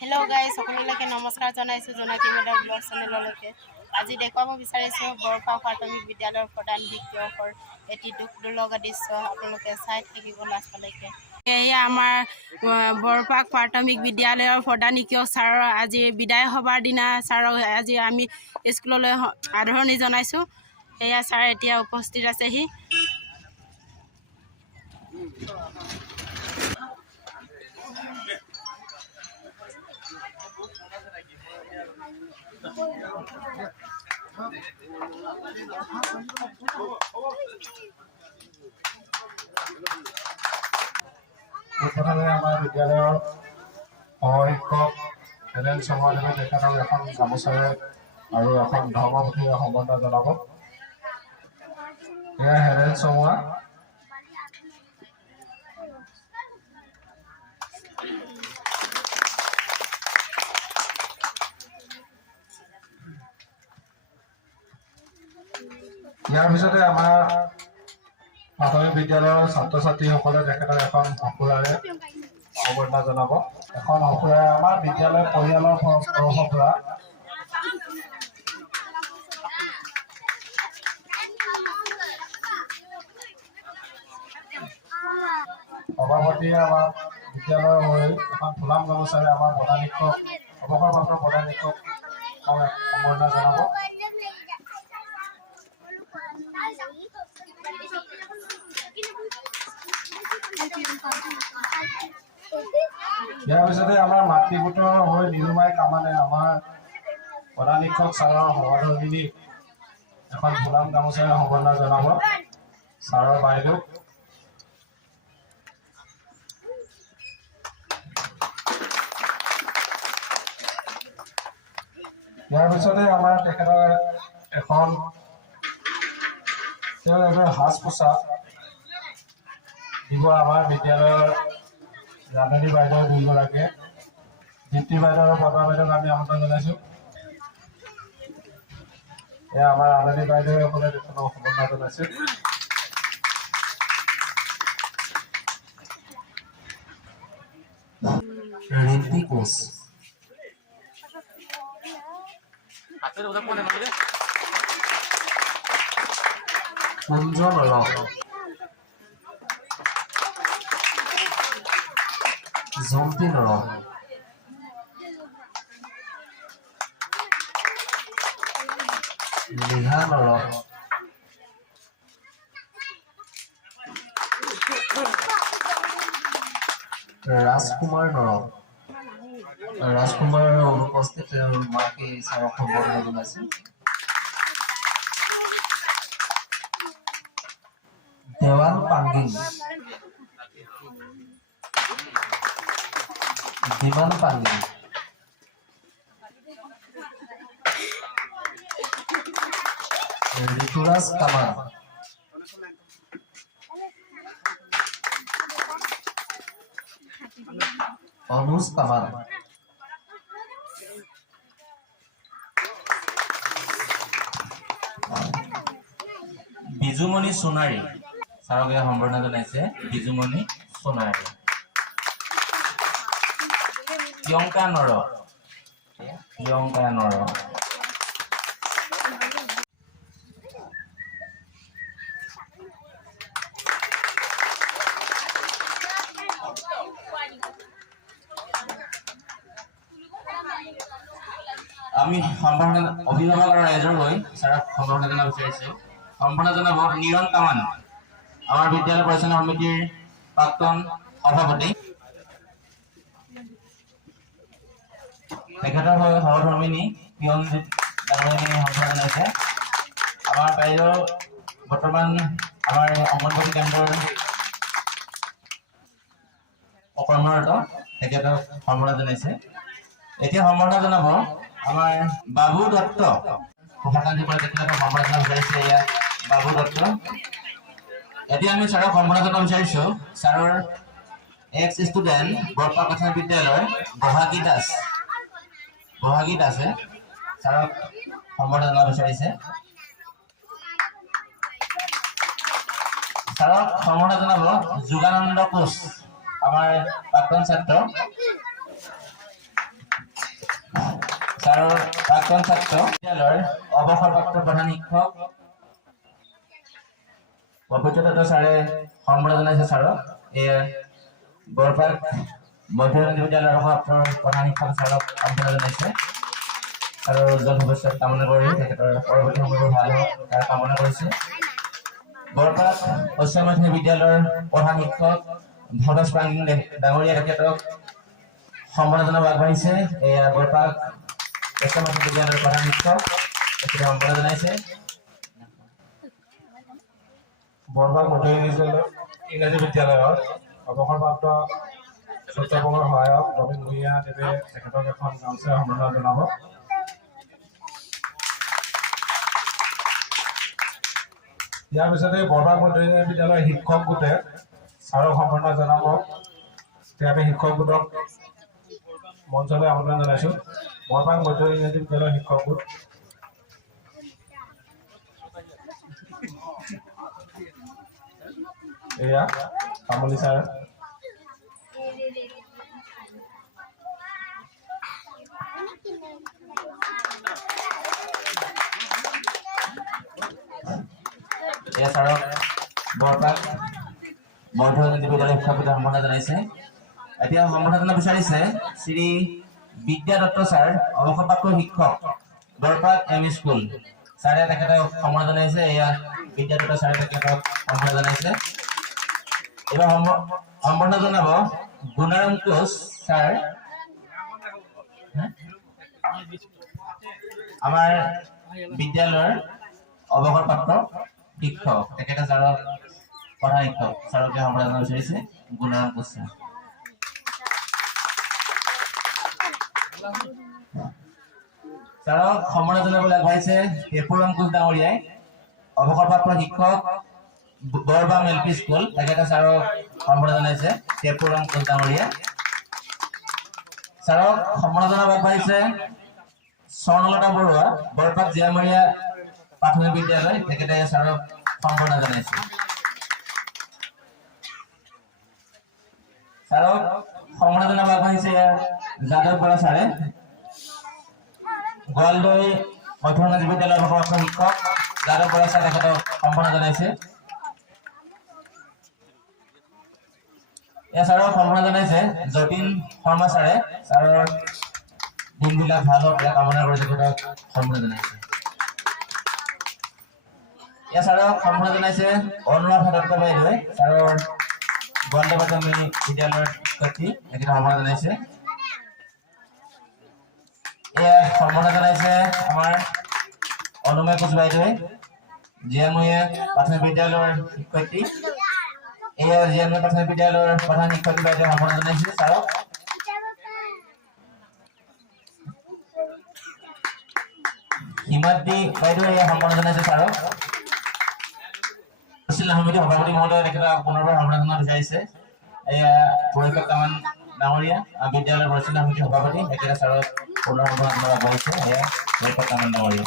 Hello' guys, সকলোলৈকে নমস্কাৰ জনাইছোঁ জোনাকী মেডাম ব্লগ চেনেললৈকে। আজি দেখুৱাব বিচাৰিছোঁ বৰপাক প্ৰাথমিক বিদ্যালয়ৰ প্ৰধান শিক্ষকৰ এটি দুখ লগা দৃশ্য। আপোনালোকে চাই থাকিব লাষ্টলৈকে। এয়া আমাৰ বৰপাক প্ৰাথমিক বিদ্যালয়ৰ প্ৰধান শিক্ষক ছাৰৰ আজি বিদায় সভাৰ দিনা ছাৰক আজি আমি স্কুললৈ আদৰণি জনাইছোঁ। সেয়া ছাৰ এতিয়া উপস্থিত আছেহি। প্ৰথমে আমাৰ বিদ্যালয়ৰ সহশিক্ষক হেলেন চৌহানে তেখেতক এখন গামোচাৰে আৰু এখন ধৰ্মপুথিৰে সম্বৰ্ধনা জনাব। এয়া হেলেন চৌহা। ইয়াৰ পিছতে আমাৰ প্ৰাথমিক বিদ্যালয়ৰ ছাত্ৰ ছাত্ৰীসকলে তেখেতক এখন সঁফুৰাৰে সম্বৰ্ধনা জনাব। এখন সঁফুৰা আমাৰ বিদ্যালয় পৰিয়ালৰ তৰফৰ পৰা সভাপতিয়ে আমাৰ বিদ্যালয়ৰ হৈ এখন ফুলাম গামোচাৰে আমাৰ প্ৰধান শিক্ষক অৱসৰপ্ৰাপ্ত প্ৰধান শিক্ষক সম্বৰ্ধনা জনাব। ইয়াৰ পিছতে আমাৰ মাতৃগোটৰ হৈ নিৰুমাই কামানে আমাৰ প্ৰধান শিক্ষক ছাৰৰ সহধৰ্মিনী এখন ফুলাম গামোচাৰে সম্বৰ্ধনা জনাব ছাৰৰ বাইদেউ। ইয়াৰ পিছতে আমাৰ তেখেতৰ এখন তেওঁ এযোৰ সাজ পোছাক দিব আমাৰ বিদ্যালয়ৰ ৰান্ধনী বাইদেউ দুয়োগৰাকীয়ে। দীপ্তি বাইদেউ আৰু পদ্মা বাইদেউক আমি আমন্ত্ৰণ জনাইছোঁ। এয়া আমাৰ ৰান্ধনী বাইদেউসকলে তেখেতক সম্বৰ্ধনা জনাইছে। ৰিম্পী কোচ, কুঞ্জ নৰ, জম্পী নৰ, নিহা নৰ, ৰাজকুমাৰ নৰ। ৰাজকুমাৰৰ অনুপস্থিত তেওঁৰ মাকে ছাৰক সম্বৰ্ধনা জনাইছে। দেৱান পাংগিং, বিমান পাংগিং, ঋতুৰাজ কামাৰ, অনুজ কামাৰ, বিজুমণি সোণাৰী ছাৰক সম্বৰ্ধনা জনাইছে। বিজুমণি সোণাৰী। প্ৰিয়ংকা নৰ, প্ৰিয়ংকা নৰ। আমি সম্বৰ্ধনা অভিভাৱক আৰু ৰাইজৰ হৈ ছাৰক সম্বৰ্ধনা জনাব বিচাৰিছোঁ। সম্বৰ্ধনা জনাব নিৰণ কামান, আমাৰ বিদ্যালয় পৰিচালনা সমিতিৰ প্ৰাক্তন সভাপতি। তেখেতৰ হৈ সহধৰ্মিনী পিয়নজিৎ ডাঙৰীয়াই সম্বৰ্ধনা জনাইছে। আমাৰ বাইদেউ বৰ্তমান আমাৰ অংগনবাড়ী কেন্দ্ৰৰ কৰ্মৰত, তেখেতক সম্বৰ্ধনা জনাইছে। এতিয়া সম্বৰ্ধনা জনাব আমাৰ বাবু দত্ত, শুভাকাংক্ষী পৰা তেখেতক সম্বৰ্ধনা বিচাৰিছে। এয়া বাবু দত্ত। এতিয়া আমি ছাৰক সম্বৰ্ধনা জনাব বিচাৰিছোঁ ছাৰৰ এক্স ষ্টুডেণ্ট বৰপাক প্ৰাথমিক বিদ্যালয়ৰ বহাগী দাস। বহাগী দাসে ছাৰক সম্বৰ্ধনা জনাব বিচাৰিছে। ছাৰক সম্বৰ্ধনা জনাব যোগানন্দ কোচ, আমাৰ প্ৰাক্তন ছাত্ৰ। ছাৰৰ প্ৰাক্তন ছাত্ৰ বিদ্যালয়ৰ অৱসৰপ্ৰাপ্ত প্ৰধান শিক্ষক পবিত্ৰ দত্ত ছাৰে সম্বৰ্ধনা জনাইছে ছাৰক। বৰপাক মধ্য বিদ্যালয়ৰ অৱসৰপ্ৰাপ্ত প্ৰধান শিক্ষক ছাৰক সম্বৰ্ধনা জনাইছে। ছাৰৰ উজ্জ্বল ভৱিষ্যত কামনা কৰি তেখেতৰ পৰৱৰ্তী সময়বোৰ ভাল হওক তাৰ কামনা কৰিছে। বৰপাক উচ্চ মাধ্যমিক বিদ্যালয়ৰ প্ৰধান শিক্ষক ভৱেশ পাংগিং ডাঙৰীয়া তেখেতক সম্বৰ্ধনা জনাব আগবাঢ়িছে। বৰপাক উচ্চ মাধ্যমিক বিদ্যালয়ৰ প্ৰধান শিক্ষক তেখেতে সম্বৰ্ধনা জনাইছে। বৰপাক মধ্য ইংৰাজী বিদ্যালয়ৰ অৱসৰপ্ৰাপ্ত সূত্ৰপ্ৰমৰ সহায়ক ৰবীন ভূঞা দেৱে তেখেতক এখন গামোচা সম্বৰ্ধনা জনাব। ইয়াৰ পিছতে বৰপাক মধ্য ইংৰাজী বিদ্যালয়ৰ শিক্ষক গোটে ছাৰক সম্বৰ্ধনা জনাব। আমি শিক্ষক গোটক মঞ্চলৈ আমন্ত্ৰণ জনাইছোঁ। বৰপাক মধ্য ইংৰাজী বিদ্যালয়ৰ শিক্ষক গোট এয়া তামুলী ছাৰ। এয়া ছাৰক বৰপাক মধ্য ইংৰাজী বিদ্যালয়ৰ শিক্ষক গোটে সম্বৰ্ধনা জনাইছে। এতিয়া সম্বৰ্ধনা জনাব বিচাৰিছে শ্ৰী বিদ্যা দত্ত ছাৰ অৱসৰপ্ৰাপ্ত শিক্ষক বৰপাক এম ই স্কুল ছাৰে তেখেতক সম্বৰ্ধনা জনাইছে। এয়া বিদ্যা দত্ত ছাৰে তেখেতক সম্বৰ্ধনা জনাইছে। এইবাৰ সম্বৰ্ধনা জনাব গুণাৰাম কোচ ছাৰ, আমাৰ বিদ্যালয়ৰ অৱসৰপ্ৰাপ্ত শিক্ষক তেখেতে ছাৰক প্ৰধান শিক্ষক ছাৰকে সম্বৰ্ধনা জনাব বিচাৰিছে গুণাৰাম কোচ ছাৰ। ছাৰক সম্বৰ্ধনা জনাবলৈ আগবাঢ়িছে টেপুৰাম কোচ ডাঙৰীয়াই অৱসৰপ্ৰাপ্ত শিক্ষক বৰবাম এল পি স্কুল তেখেতে ছাৰক সম্বৰ্ধনা জনাইছে টেপুৰাম কোচ ডাঙৰীয়া। ছাৰক সম্বৰ্ধনা জনাব আগবাঢ়িছে স্বৰ্ণলতা বৰুৱা বৰপাক জীয়ামৰীয়া প্ৰাথমিক বিদ্যালয় তেখেতে ছাৰক সম্বৰ্ধনা জনাইছে। ছাৰক সম্বৰ্ধনা জনাব আগবাঢ়িছে যাদৱ বৰা ছাৰে গোৱালদৈ মধ্য ইংৰাজী বিদ্যালয়ৰ অৱসৰপ্ৰাপ্ত শিক্ষক যাদৱ বৰা ছাৰে তেখেতক সম্বৰ্ধনা জনাইছে। ছাৰক সম্বৰ্ধনা জনাইছে যতীন শৰ্মা ছাৰে ছাৰৰ দিনবিলাক ভাল হওক এয়া কামনা কৰি তেখেতক সম্বৰ্ধনা জনাইছে। ছাৰক সম্বৰ্ধনা জনাইছে অনুৰাধা দত্ত বাইদেৱে ছাৰৰ গোৱালদৈ প্ৰাথমিক বিদ্যালয়ৰ শিক্ষাৰ্থী তেখেতে সম্বৰ্ধনা জনাইছে। সম্বৰ্ধনা জনাইছে আমাৰ অনুময় কোচ বাইদেৱে জীয়ামৰীয়া প্ৰাথমিক বিদ্যালয়ৰ শিক্ষাৰ্থী। জীয়ামৰীয়া প্ৰাথমিক বিদ্যালয়ৰ প্ৰধান শিক্ষাৰ্থী বাইদেৱে সম্বৰ্ধনা জনাইছে ছাৰক। হিমাদ্ৰী বাইদেৱে সম্বৰ্ধনা জনাইছে ছাৰক। সমিতি সভাপতি মহোদয় তেখেতক পুনৰবাৰ সম্বৰ্ধনা জনাব বিচাৰিছে। পৰীক্ষক কামান ডাঙৰীয়া বিদ্যালয়ৰ পৰিচালনা সমিতিৰ সভাপতি তেখেতে ছাৰক পুনৰ সম্বৰ্ধনা জনাব আগবাঢ়িছে। পৰীক্ষক কামান ডাঙৰীয়া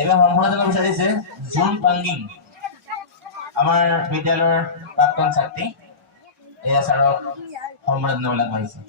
এইবাৰ সম্বৰ্ধনা জনাব বিচাৰিছে জুন পাংগিং আমাৰ বিদ্যালয়ৰ প্ৰাক্তন ছাত্ৰী। ছাৰক সম্বৰ্ধনা জনাবলৈ আগবাঢ়িছে।